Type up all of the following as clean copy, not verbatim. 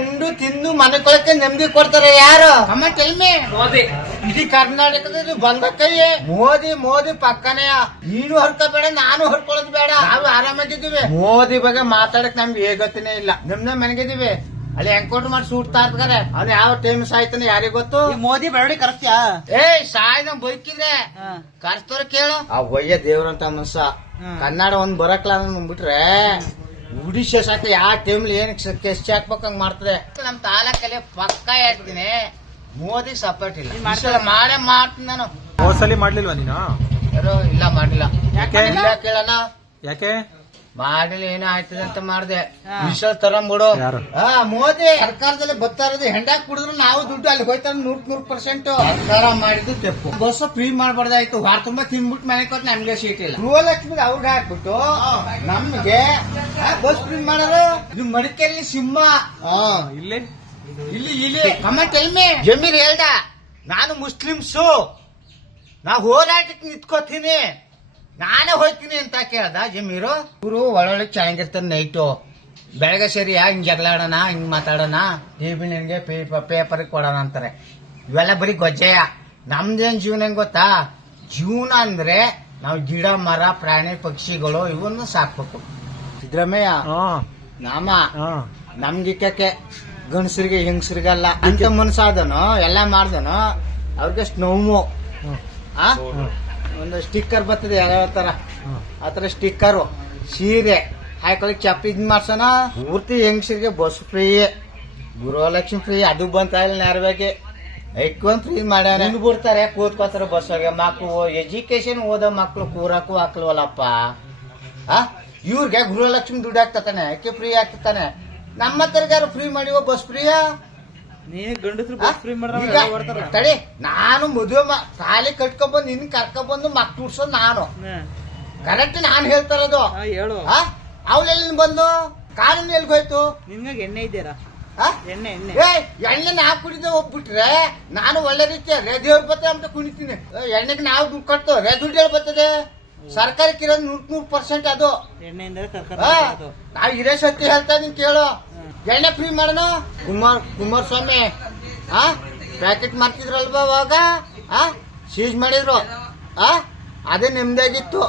ಉಂಡು ತಿಂದು ಮನೆ ಕೊಳಕ್ಕೆ ನೆಮ್ಮದಿ ಕೊಡ್ತಾರೆ ಯಾರು? ಕಮ್ಮ ಟೆಲ್ ಮಿ. ಮೋದಿ. ಇಡೀ ಕರ್ನಾಟಕದಲ್ಲಿ ಬಂದ ಕೈ ಮೋದಿ ಮೋದಿ ಪಕ್ಕನೇ. ನೀನು ಹೊರ್ಕೋಬೇಡ, ನಾನು ಹೊರ್ಕೊಳ್ಳೋದು ಬೇಡ. ನಾವು ಆರಾಮಾಗಿದ್ದೀವಿ. ಮೋದಿ ಬಗ್ಗೆ ಮಾತಾಡಕ್ ನಮ್ಗೆ ಗೊತ್ತಿನೇ ಇಲ್ಲ. ನಮ್ನ ಮನೆಗಿದ್ದೀವಿ. ಅಲ್ಲಿ ಎನ್ಕೌಂಟರ್ ಮಾಡಿ ಸೂಟ್ತಾ ಇರ್ತಾರೆ. ಅವ್ನು ಯಾವ ಟೈಮ್ ಸಾಯ್ತಾನೆ ಯಾರಿಗ ಗೊತ್ತು? ಮೋದಿ ಬರಡಿ ಕರೆಸ್ತ್ಯಾ? ಸಾಯ್ದ ಬೈಕಿದ್ರೆ ಕರ್ಸ್ತವ್ರ ಕೇಳು. ಆ ಒಯ್ಯ ದೇವ್ರಂತ ಮನ್ಸ ಕನ್ನಡ ಒಂದ್ ಬರಕ್ಲ ಬಿಟ್ರೆ ಉಡಿಶೆ ಸಾಕ ಯಾವ ಟೈಮ್ಲಿ ಏನ್ ಕೆಸ್ಟ್ ಹಾಕ್ಬೇಕಂಗ್ ಮಾಡ್ತದೆ. ನಮ್ ತಾಲೂಕಲ್ಲಿ ಪಕ್ಕ ಹೇಳ್ತೀನಿ, ಮೋದಿ ಸಪೋರ್ಟ್ ಇಲ್ಲ. ಮಾಡೇ ಮಾಡ್ತೀನಿ ನಾನು. ಹೋದ್ಸಲಿ ಮಾಡ್ಲಿಲ್ವಾ ನೀನು? ಇಲ್ಲ ಮಾಡಿಲ್ಲ. ಇಲ್ಲ ಕೇಳೋಣ ಯಾಕೆ ಮಾಡಿಲ್ಲ, ಏನೋ ಆಯ್ತದೆ ಅಂತ ಮಾಡ್ದೆ. ವಿಷಲ್ ತರಂಬಿಡು. ಮೋದಿ ಸರ್ಕಾರದಲ್ಲಿ ಬರ್ತಾ ಇರೋದು ಹೆಂಡಾಕ್ ಕುಡಿದ್ರು ನಾವು ದುಡ್ಡು ಅಲ್ಲಿ ಹೋಯ್ತಾರ 100% ಸರ್ಕಾರ ಮಾಡಿದ್ದು ತೆಪ್ಪು. Bus free ಮಾಡ್ಬಾರ್ದಾಯ್ತು. ವಾರ ತುಂಬಾ ತಿನ್ಬಿಟ್ಟು ಮನೆ ಕೊಟ್ಟು ನಮ್ಗೆ ಸೀಟ್ ಇಲ್ಲ. ಗೃಹಲಕ್ಷ್ಮಿಗೆ ಅವ್ರಿಗೆ ಹಾಕ್ಬಿಟ್ಟು ನಮ್ಗೆ ಬಸ್ ಫ್ರೀ ಮಾಡೋರು. ಇದು ಮಡಿಕೇರಿ ಸಿಂಹ. ಇಲ್ಲಿ ಇಲ್ಲಿ ಇಲ್ಲಿ ಕಮೆಂಟ್ ಎಲ್ಮೆ ಜಮೀರ್ ಹೇಳ್ದ, ನಾನು ಮುಸ್ಲಿಮ್ಸು, ನಾವು ಹೋರಾಟಕ್ಕೆ ನಿಂತ್ಕೋತೀನಿ, ನಾನೇ ಹೋಗ್ತೀನಿ ಅಂತ ಕೇಳ್ದ ಜಮೀರು. ಇವರು ಒಳ್ಳೊಳ್ಳೆ ಚೆನ್ನಾಗಿರ್ತಾರೆ. ನೈಟು ಬೆಳಗ್ಗೆ ಸರಿ ಹಿಂಗ್ ಜಗಳ ಆಡೋಣ, ಹಿಂಗ್ ಮಾತಾಡೋಣ, ಟಿವಿ ನಿನ್ಗೆ ಪೇಪರ್ ಕೊಡೋಣ ಅಂತಾರೆ. ಇವೆಲ್ಲ ಬರೀ ಗೊಜ್ಜೆಯ. ನಮ್ದೇನ್ ಜೀವನ ಹೆಂಗ್ ಗೊತ್ತಾ? ಜೀವನ ಅಂದ್ರೆ ನಾವು ಗಿಡ ಮರ ಪ್ರಾಣಿ ಪಕ್ಷಿಗಳು ಇವನ್ನ ಸಾಕ್ಬೇಕು. ಸಿದ್ದರಾಮಯ್ಯ ನಾಮ ನಮ್ಗಿಕ್ಕೆ ಗಂಡಸರಿಗೆ ಹೆಂಗಸರಿಗಲ್ಲ ಅಂತ ಮನ್ಸಾದನು ಎಲ್ಲ ಮಾಡ್ದನು. ಅವ್ರಿಗೆ ನೋವು ಒಂದು ಸ್ಟಿಕ್ಕರ್ ಬರ್ತದೆ ಯಾವ ತರ, ಆತರ ಸ್ಟಿಕ್ಕರು ಸೀರೆ ಹಾಕೊಳಕ್ ಚಪ್ಪ ಇದ್ ಮಾಡ್ಸೋಣ. ಪೂರ್ತಿ ಹೆಂಗಸರಿಗೆ ಬಸ್ ಫ್ರೀ, ಗೃಹಲಕ್ಷ್ಮಿ ಫ್ರೀ. ಅದು ಬಂತ ಇಲ್ಲ ನೇರವಾಗಿ ಐಕೊಂಡ್ ಫ್ರೀ ಮಾಡ್ಯಾರ. ಬಿಡ್ತಾರೆ, ಕೂತ್ಕೋತಾರೆ ಬಸ್ಸಾಗೆ. ಮಕ್ಳು ಎಜುಕೇಶನ್ ಓದೋ ಮಕ್ಳು ಕೂರಕ್ಕೂ ಹಾಕ್ಲವಲ್ಲಪ್ಪ. ಇವ್ರಿಗೆ ಗೃಹಲಕ್ಷ್ಮಿ ದುಡ್ಡು ಆಗ್ತಾನೆ, ಯಾಕೆ ಫ್ರೀ ಆಗ್ತಾನೆ. ನಮ್ಮ ಹತ್ರಗಾರು ಫ್ರೀ ಮಾಡಿವ ಬಸ್ ಫ್ರೀಯಾ? ತಡಿ, ನಾನು ಮದುವೆ ತಾಲಿ ಕಟ್ಕೊಬಂದು ನಿನ್ ಕರ್ಕೊಬಂದು ಮಕ್ಳು ಉಡ್ಸೋದು ನಾನು. ಕರೆಕ್ಟ್ ನಾನು ಹೇಳ್ತಾರದು. ಅವಳೆಲ್ಲಿ ಬಂದು ಕಾನೂನು ಎಲ್ಗೋಯ್ತು? ನಿನ್ಗೆ ಎಣ್ಣೆ ಇದ್ದೀರಾ? ಎಣ್ಣೆ ನಾ ಕುಡಿದ ಹೋಗ್ಬಿಟ್ರೆ ನಾನು ಒಳ್ಳೆ ರೀತಿಯ ದೇವ್ರ ಬತ್ತೆ ಅಂತ ಕುಣಿತೀನಿ. ಎಣ್ಣೆಗೆ ನಾವು ದುಡ್ಡು ಕಟ್ತು ದುಡ್ಡು ಹೇಳಿ ಬರ್ತದೆ. ಸರ್ಕಾರಕ್ಕೆ ಇರೋದು 100% ಅದು ಎಣ್ಣೆಯಿಂದ. ನಾವ್ ಇರೇ ಸತ್ಯ ಹೇಳ್ತಾ ಇದೀನಿ ಕೇಳು. ಎಣ್ಣೆ ಫ್ರೀ ಮಾಡೋಣ. ಕುಮಾರಸ್ವಾಮಿ ಪ್ಯಾಕೆಟ್ ಮಾಡ್ತಿದ್ರಲ್ವಾ ಅವಾಗ, ಸೀಜ್ ಮಾಡಿದ್ರು. ಅದೇ ನೆಮ್ಮದಿಯಾಗಿತ್ತು.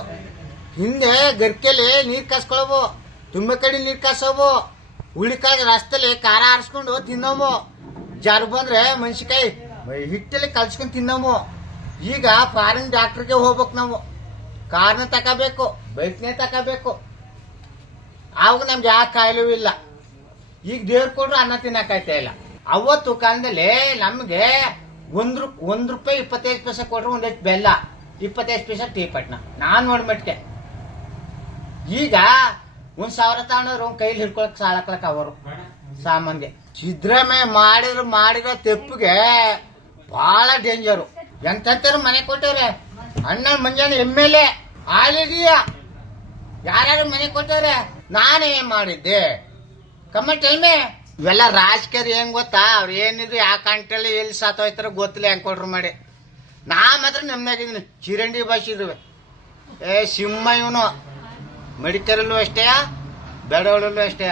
ಹಿಂದೆ ಗರ್ಕೆಲಿ ನೀರ್ ಕಾಸ್ಕೊಳ್ಳವು, ತುಂಬ ಕಡೆ ನೀರ್ ಕಾಸವು, ಉಳಿಕಾಗ ರಸ್ತಲ್ಲಿ ಖಾರ ಆರಿಸ್ಕೊಂಡು ತಿನ್ನೋವು. ಜಾರು ಬಂದ್ರೆ ಮೆಣಸಿಕಾಯಿ ಹಿಟ್ಟಲ್ಲಿ ಕಲ್ಸ್ಕೊಂಡು ತಿನ್ನೋವು. ಈಗ ಫಾರಿನ್ ಡಾಕ್ಟರ್ಗೆ ಹೋಗ್ಬೇಕು ನಾವು. ಕಾರ್ನ ತಕೋಬೇಕು, ಬೈಕ್ನೇ ತಕೋಬೇಕು. ಆವಾಗ ನಮ್ಗೆ ಯಾವ ಕಾಯಿಲೆಯೂ ಇಲ್ಲ. ಈಗ ದೇವ್ರ ಕೊಡ್ರು ಅನ್ನ ತಿನ್ನಕಾಯ್ತಾ ಇಲ್ಲ. ಅವತ್ತು ಕಾಲದಲ್ಲಿ ನಮ್ಗೆ ಒಂದ್ ರೂಪಾಯಿ 25 ಪೈಸೆ ಕೊಟ್ರು ಒಂದಷ್ಟು ಬೆಲ್ಲ, 25 ಪೈಸೆ ಟೀ ಪಟ್ನ. ನಾನ್ ನೋಡ್ಮಟ್ಕೆ ಈಗ 1,000 ತಗೊಂಡ್ರು ಕೈಲಿ ಹಿಡ್ಕೊಳಕ್ ಸಾಳಕ್ಲಕ್ ಅವರು ಸಾಮಾನ್ಗೆ. ಸಿದ್ದರಾಮಯ್ಯ ಮಾಡಿರೋ ತೆಪ್ಪಿಗೆ ಬಹಳ ಡೇಂಜರು. ಎಂತಾರು ಮನೆ ಕೊಟ್ಟವ್ರೆ. ಅಣ್ಣ ಮಂಜಾನ MLA ಆಲಿದೀಯ, ಯಾರ್ಯಾರು ಮನೆ ಕೊಟ್ಟವ್ರೆ. ನಾನೇ ಮಾಡಿದ್ದೆ. ಕಮೆಂಟ್ ಎಲ್ಮೆ ಇವೆಲ್ಲ ರಾಜಕೀಯ ಹೆಂಗ್ ಗೊತ್ತಾ? ಅವ್ರು ಏನಿದ್ರು ಯಾವ ಕಂಟಲ್ಲಿ ಎಲ್ಲಿ ಸಾತೋಯ್ತಾರ ಗೊತ್ತಿಲ್ಲ. ಹೆಂಗ್ ಕೊಟ್ರು ಮಾಡಿ. ನಾ ಮಾತ್ರ ನೆಮ್ಮದಿಯಾಗಿದ್ದೀನಿ. ಚಿರಂಡಿ ಭಾಷಿದ್ವಿ. ಸಿಂಹ ಇವನು. ಮೆಡಿಕಲಲ್ಲೂ ಅಷ್ಟೇ, ಬೆಳವಳಲ್ಲೂ ಅಷ್ಟೇ.